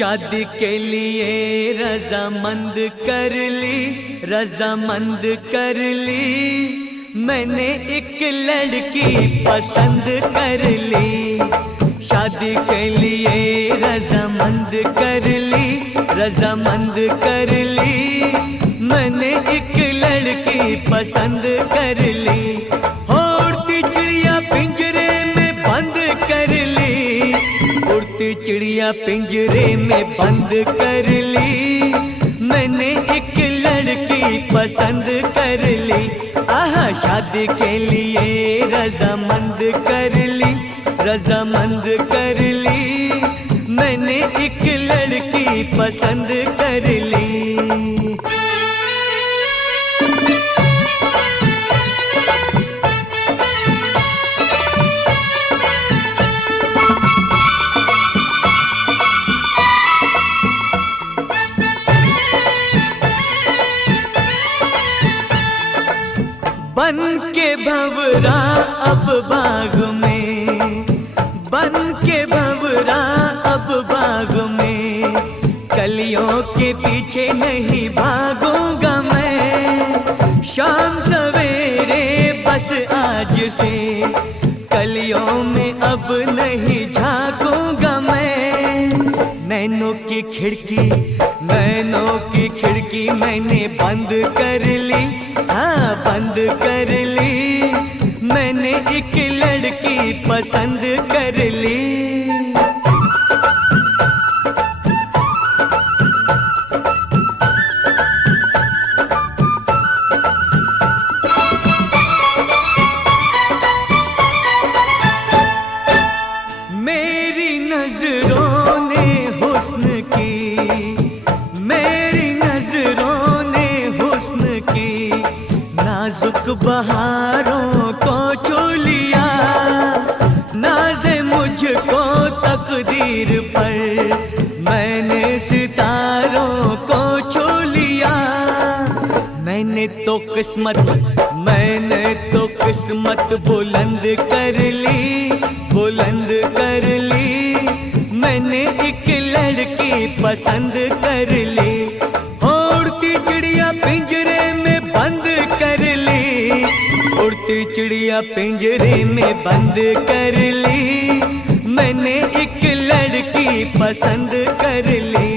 शादी के लिए रजामंद कर ली, रजामंद कर ली। मैंने एक लड़की पसंद कर ली। शादी के लिए रजामंद कर ली, रजामंद कर ली। मैंने एक लड़की पसंद कर ली। उड़ती चिड़िया पिंजरे में बंद कर ली, उड़ती चिड़िया पिंजरे में बंद कर ली। मैंने एक लड़की पसंद कर ली। आहा, शादी के लिए रजामंद कर ली, रजामंद कर ली। मैंने एक लड़की पसंद कर ली। बन के भंवरा अब बाग में, बन के भंवरा अब बाग में। कलियों के पीछे नहीं भागूंगा मैं। शाम सवेरे बस आज से कलियों में अब नहीं झांकूंगा मैं। नैनों की खिड़की, नैनों की खिड़की मैंने बंद कर ली। हाँ, बंद कर ली। मैंने एक लड़की पसंद कर ली। मेरी नजरों ने हुस्न की, मेरी नजरों ने हुस्न की नाजुक बहारों को छू लिया। नाज़े मुझको तकदीर पर, मैंने सितारों को छू लिया। मैंने तो किस्मत, मैंने तो किस्मत बुलंद कर ली, बुलंद कर ली। मैंने एक लड़की पसंद कर ली। उड़ती चिड़िया पिंजरे में बंद कर ली, उड़ती चिड़िया पिंजरे में बंद कर ली। मैंने एक लड़की पसंद कर ली।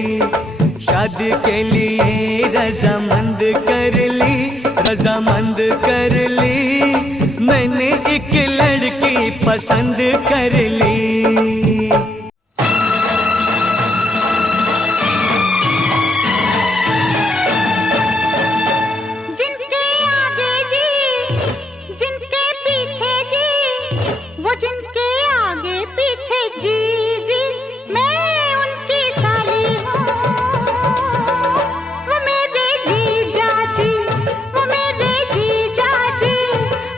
शादी के लिए रजामंद कर ली, रजामंद कर ली। मैंने एक लड़की पसंद कर ली। जिनके आगे जी, जिनके पीछे जी, वो जिनके आगे पीछे जी जी, मैं उनकी साली हूँ। वो मेरे जीजा जी, वो मेरे जीजा जी,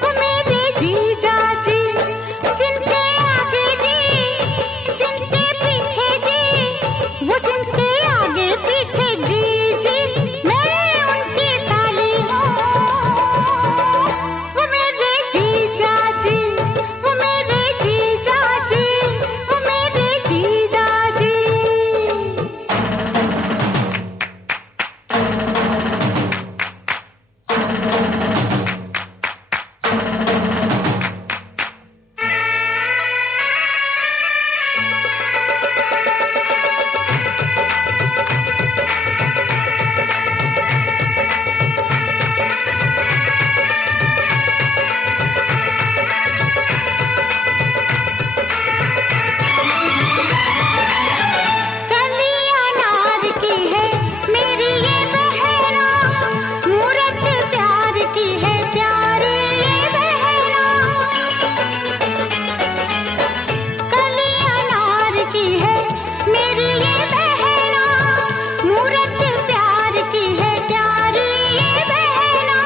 वो मेरे जीजा जी। जिनके आगे जी, जिनके पीछे जी, वो जिनके आगे पीछे जी जी, मैं उनकी साली हूँ। वो मेरे जीजा जी, वो मेरे जीजा जी, वो मेरे जीजा जी। कली अनार की है मेरी ये बहना, मूरत प्यार की है प्यारी ये बहना। कली अनार की है मेरी ये बहना, मूरत प्यार की है प्यारी ये बहना।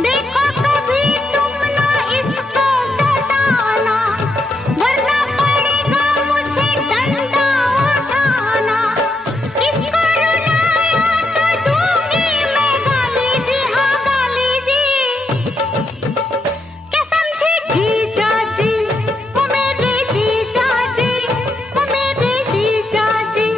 देखो कभी तुम ना इसको सताना, वरना पड़ेगा मुझे डंडा उठाना। इसको रुलाया तो दूंगी मैं गाली जी, हाँ गाली जी। क्या समझे जीजा जी, वो मेरे जीजा जी, वो मेरे जीजा जी।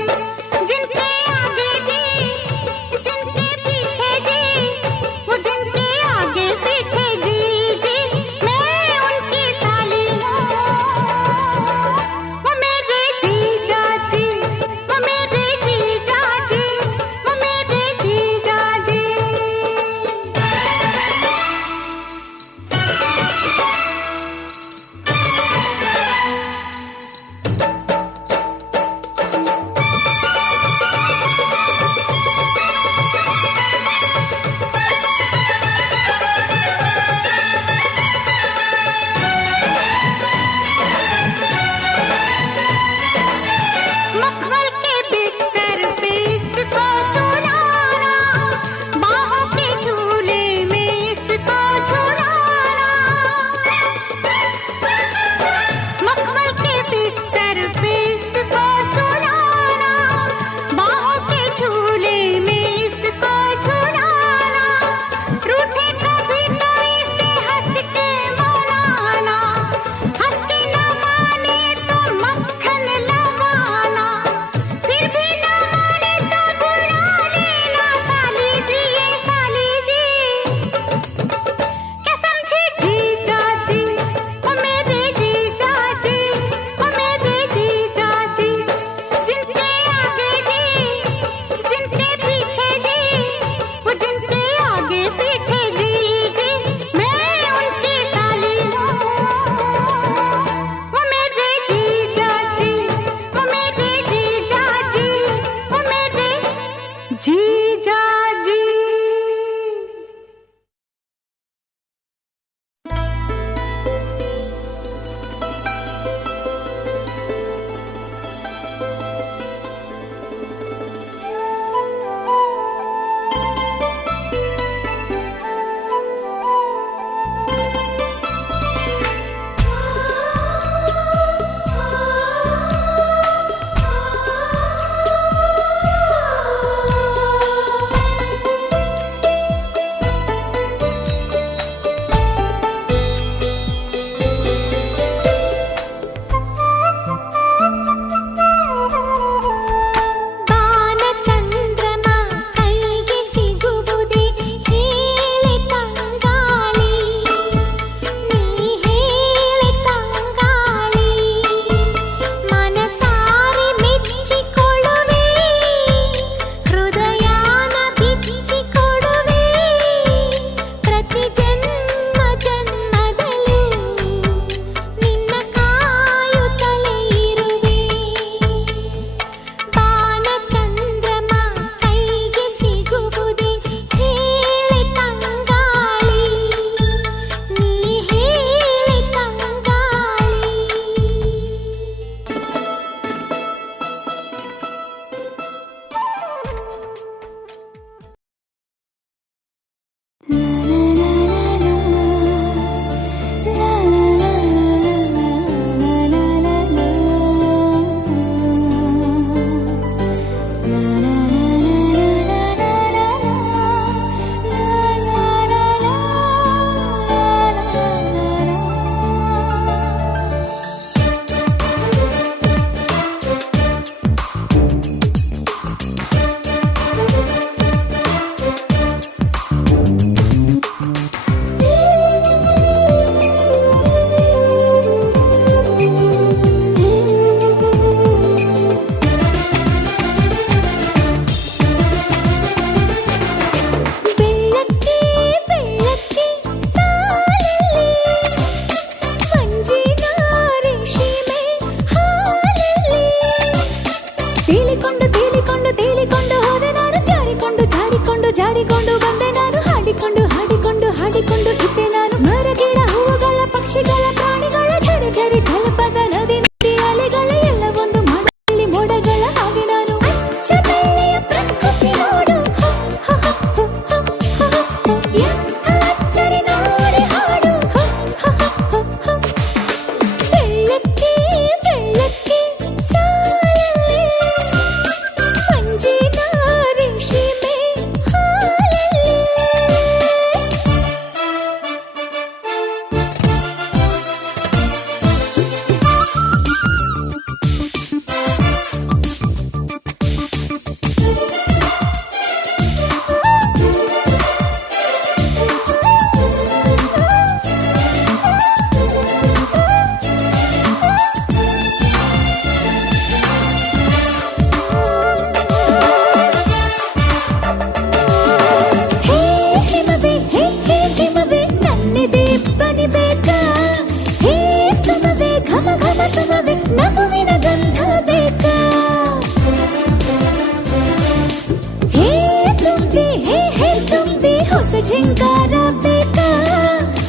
ಝಿಂಕಾರ ಬೇಕಾ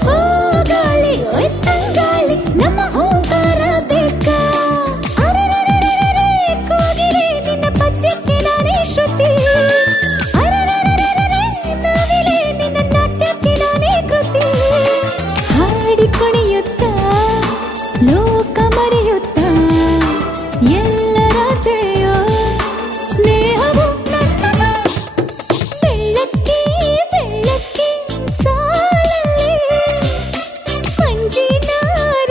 ಓ ಗಾಳಿ ತಂಗಾಳಿ ನಮ್ಮ ಓಂಕಾರ ಬೇಕಾ ಅರರರರರರೆ ಕೋಗಿಲೆ ನಿನ್ನ ಪದ್ಯಕ್ಕೆ ನಾನೇ ಶ್ರುತಿ ಅರರರರರರೆ ನವಿಲೆ ನಿನ್ನ ನಾಟ್ಯಕ್ಕೆ ನಾನೇ ಕೃತಿ ಹಾಡಿ ಕುಣಿಯುತ್ತಾ ಲೋಕ ಮರೆಯುತ್ತಾ ಎಲ್ಲರ ಸೆಳೆಯೋ ಸ್ನೇಹವು ನನ್ನದು ಬೆಳ್ಳಕ್ಕಿ ಬೆಳ್ಳಕ್ಕಿ ಸಾಲಲ್ಲಿ ಮಂಜಿನ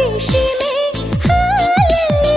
ರೇಷ್ಮೆ ಹಾಲಲ್ಲಿ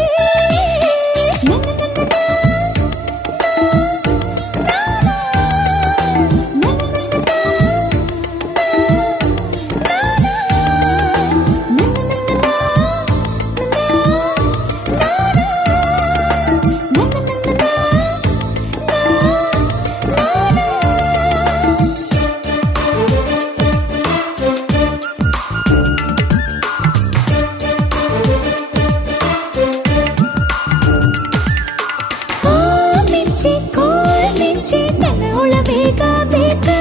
ಮಿಂಚೆ ಕೋಲ್ ಮಿಂಚೆ ನನ್ನ ಒಳ ಬೇಗ ಬೇಕಾ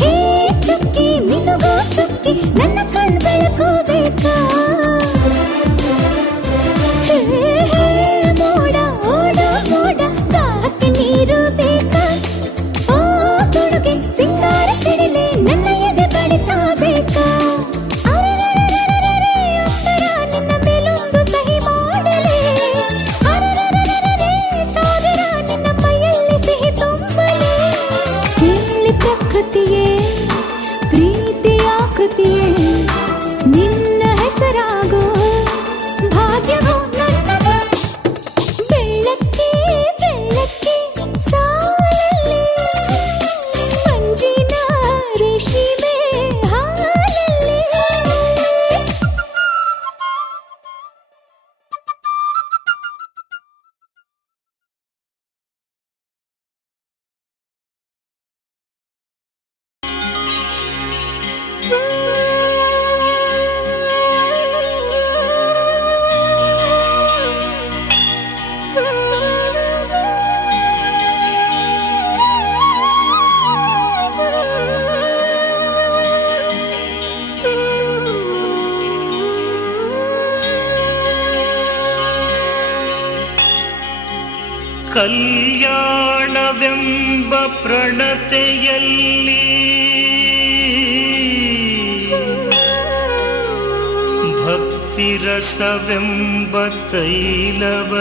ಹೇ ಚುಕ್ಕಿ ಮಿನುಗೋ ಚುಕ್ಕಿ ನನ್ನ ಕಣ್ ಬೆಳಕು ಬೇಕಾ ಹೇ ಹೇ ಮೋಡ ಓಡ ಮೋಡ ದಾಹಕ್ಕೆ ನೀರು ಬೇಕಾ ಓ ತುಳುಗೆ ಸಿಂಗಾರ ಸಿಡಿಲೆ ನನ್ನ ಎದೆ ಬಡಿತ ಬೇಕಾ ಅರರರರರರೆ ಅಂತರ ನಿನ್ನ ಮೇಲೊಂದು ಸಹಿ ಮಾಡಲೇ ಅರರರರರರೆ ಸಾಗರ ನಿನ್ನ ಮೈಯಲ್ಲಿ ಸಿಹಿ ತುಂಬಲೇ ಕೇಳಿ ಪ್ರಕೃತಿಯೇ ಪ್ರೀತಿಯ ಕೃತಿಯೇ ನಿನ್ನ ಹೆಸರಾಗೋ ಭಾಗ್ಯವೋ ನನ್ನದು ಬೆಳ್ಳಕ್ಕಿ ಬೆಳ್ಳಕ್ಕಿ ಸಾಲಲ್ಲಿ ಮಂಜಿನ ರೇಷ್ಮೆ ಹಾಲಲ್ಲಿ ಕಲ್ಯಾಣವೆಂಬ ಪ್ರಣತೆಯಲ್ಲಿ ಭಕ್ತಿರಸವೆಂಬ ತೈಲವನೆರೆದು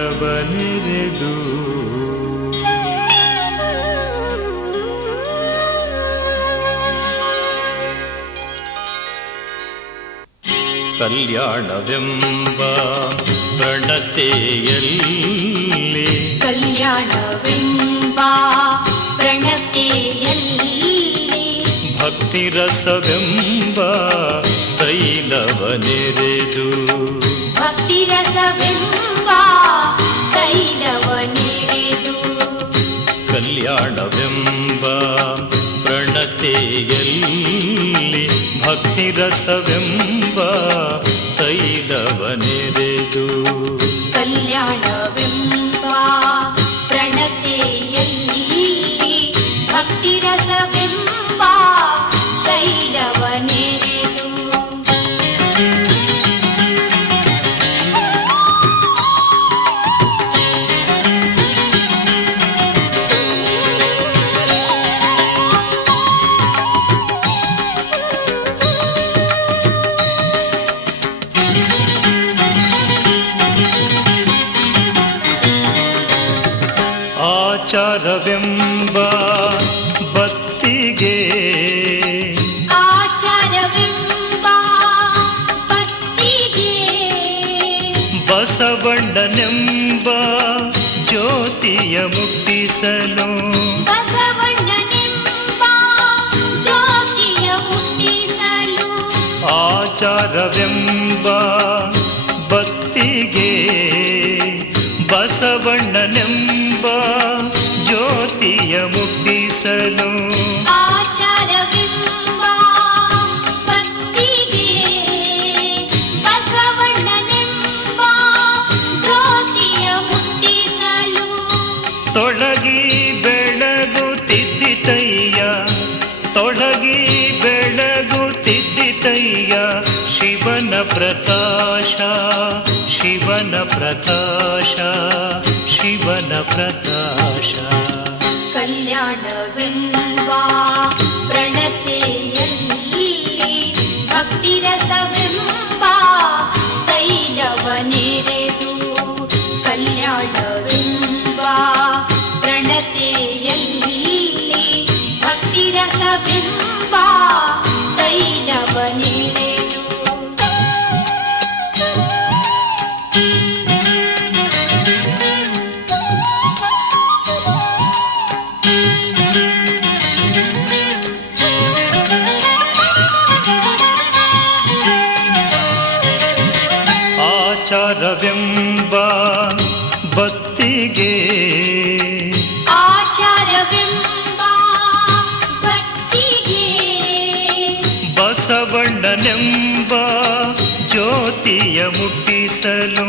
ತೈಲವನೆರೆದು ಕಲ್ಯಾಣವೆಂಬ ಪ್ರಣತೆಯಲ್ಲಿ ಕಲ್ಯಾಣವೆಂಬ ಪ್ರಣತೆಯಲ್ಲಿ ಭಕ್ತಿರಸವೆಂಬ ತೈಲವನೆರೆದು ಭಕ್ತಿರಸವೆಂಬ ತೈಲವನೆರೆದು ಕಲ್ಯಾಣವೆಂಬ ಪ್ರಣತೆಯಲ್ಲಿ ಭಕ್ತಿರಸವೆಂಬ ತೈಲವನೆರೆದು ಕಲ್ಯಾಣವೆಂಬ ಪ್ರಣತೆಯಲ್ಲಿ ಭಕ್ತಿರಸವೆಂಬ ತೈಲವನೆರೆದು ಆಚಾರವೆಂಬ ಬತ್ತಿಗೆ ಆಚಾರವೆಂಬ ಬತ್ತಿಗೆ ಬಸವಣ್ಣನೆಂಬ ಜ್ಯೋತಿಯ ಮುಟ್ಟಿಸಲು ಬಸವಣ್ಣನೆಂಬ ಜ್ಯೋತಿಯ ಮುಟ್ಟಿಸಲು ಆಚಾರವೆಂಬ ಬತ್ತಿಗೆ ಬಸವಣ್ಣನೆಂಬ ಜ್ಯೋತಿಯ ಮುಟ್ಟಿಸಲು ಆಚಾರವೆಂಬ ಬತ್ತಿಗೆ ಬಸವಣ್ಣನೆಂಬ ಜ್ಯೋತಿಯ ಮುಟ್ಟಿಸಲು ಪ್ರಕಾಶ ಶಿವನ ಪ್ರಕಾಶ ಕಲ್ಯಾಣವೆಂಬ ಪ್ರಣತೆಯಲ್ಲಿ ಭಕ್ತಿರಸವೆಂಬ ತೈಲವನೆರೆದು ಕಲ್ಯಾಣವೆಂಬ ಪ್ರಣತೆಯಲ್ಲಿ ಭಕ್ತಿರಸವೆಂಬ ತೈಲವನೆರೆದು ಆಚಾರವೆಂಬ ಬತ್ತಿಗೆ ಆಚಾರವೆಂಬ ಭಕ್ತಿಗೆ ಬಸವಣ್ಣನೆಂಬ ಜ್ಯೋತಿಯ ಮುಟ್ಟಿಸಲು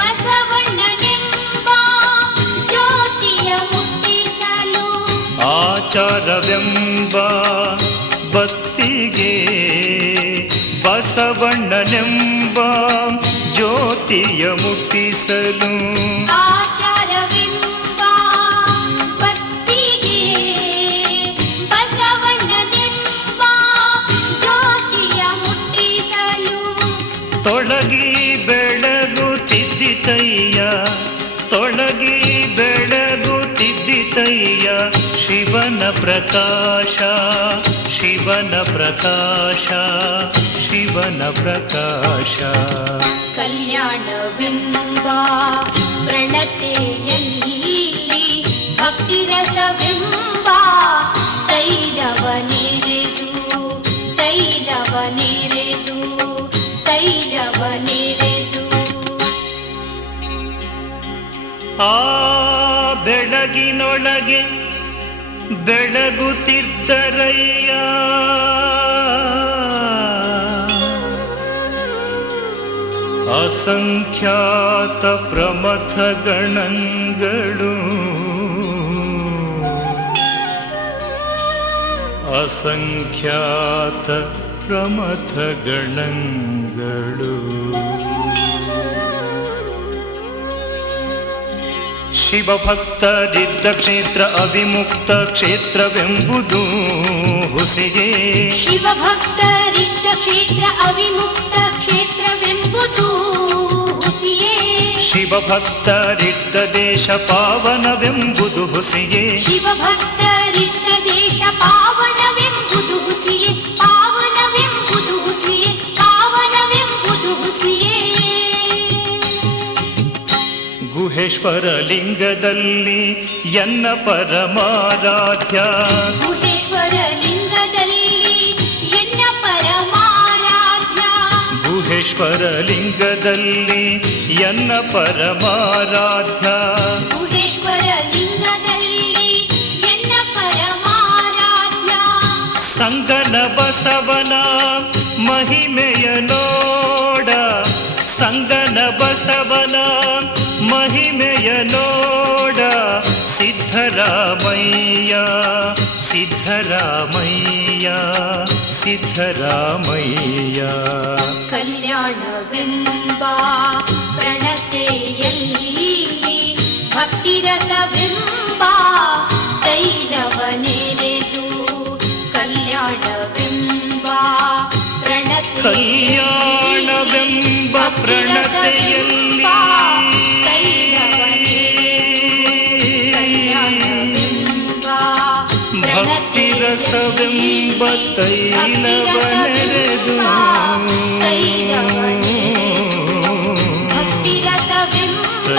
ಬಸವಣ್ಣನೆಂಬ ಜ್ಯೋತಿಯ ಮುಟ್ಟಿಸಲು ಆಚಾರವೆಂಬ ಬತ್ತಿಗೆ ಬಸವಣ್ಣನೆಂಬ ಜ್ಯೋತಿಯ ಮುಟ್ಟಿಸಲು ಆಚಾರವೆಂಬ ಭಕ್ತಿಗೆ ಬಸವಣ್ಣನೆಂಬ ಜ್ಯೋತಿಯ ಮುಟ್ಟಿಸಲು ತೊಳಗಿ ಬೆಳಗುತ್ತಿದ್ದಿತಯ್ಯ ತೊಳಗಿ ಬೆಳಗುತ್ತಿದ್ದಿತಯ್ಯ ಶಿವನ ಪ್ರಕಾಶ ಶಿವನ ಪ್ರಕಾಶ ಶಿವನ ಪ್ರಕಾಶ ಕಲ್ಯಾಣವೆಂಬ ಪ್ರಣತೆಯಲ್ಲಿ ಭಕ್ತಿರಸವೆಂಬ ತೈಲವನೆರೆದು ತೈಲವನೆರೆದು ತೈಲವನೆರೆದು ಆ ಬೆಳಗಿನೊಳಗೆ ಬೆಳಗುತ್ತಿದ್ದರಯ್ಯ ಅಸಂಖ್ಯಾತ ಪ್ರಮಥ ಗಣಗಳು ಅಸಂಖ್ಯಾತ ಪ್ರಮಥ ಗಣಗಳು ಶಿವಭಕ್ತರಿದ್ದ ಕ್ಷೇತ್ರ ಅವಿಮುಕ್ತ ಕ್ಷೇತ್ರವೆಂಬುದು ಹುಸಿಗೆ ಶಿವಭಕ್ತರಿದ್ದ ಕ್ಷೇತ್ರ ಅವಿಮುಕ್ತ ಕ್ಷೇತ್ರವೆಂಬುದು ಹುಸಿಯೇ ಶಿವಭಕ್ತರಿದ್ದ ದೇಶ ಪಾವನವೆಂಬುದು ಹುಸಿಗೆ ಶಿವಭಕ್ತರಿದ್ದ ದೇಶ ಪಾವನವೆಂಬುದು ಹುಸಿಯೇ ಪಾವನವೆಂಬುದು ಹುಸಿಯೇ ಪಾವನವೆಂಬುದು ಹುಸಿಯೇ ಗುಹೇಶ್ವರ ಲಿಂಗದಲ್ಲಿ ಎನ್ನ ಪರಮಾರಾಧ್ಯ ಗುಹೇಶ್ವರ ಲಿಂಗದಲ್ಲಿ ಎನ್ನ ಪರಮಾರಾಧ್ಯ ಗುಹೇಶ್ವರ ಲಿಂಗದಲ್ಲಿ ಎನ್ನ ಪರಮಾರಾಧ್ಯ ಗುಹೇಶ್ವರ ಲಿಂಗದಲ್ಲಿ ಎನ್ನ ಪರಮಾರಾಧ್ಯ ಸಂಗನ ಬಸವನ ಮಹಿಮೆಯ ನೋಡ ಸಂಗನ ಬಸವನ ಮಹಿಮೆಯ ನೋಡ ಸಿದ್ಧರಾಮಯ್ಯ ಸಿದ್ಧರಾಮಯ್ಯ ಸಿದ್ಧರಾಮಯ್ಯ ಕಲ್ಯಾಣವೆಂಬ ಪ್ರಣತೆಯಲ್ಲಿ ಭಕ್ತಿರಸವೆಂಬ ತೈಲವನೆರೆದು ಕಲ್ಯಾಣವೆಂಬ ಪ್ರಣತೆ ಕಲ್ಯಾಣವೆಂಬ ಪ್ರಣತೆಯಲ್ಲಿ ಭಕ್ತಿರಸವೆಂಬ ತೈಲವನೆರೆದು ಭಕ್ತಿರಸವೆಂಬ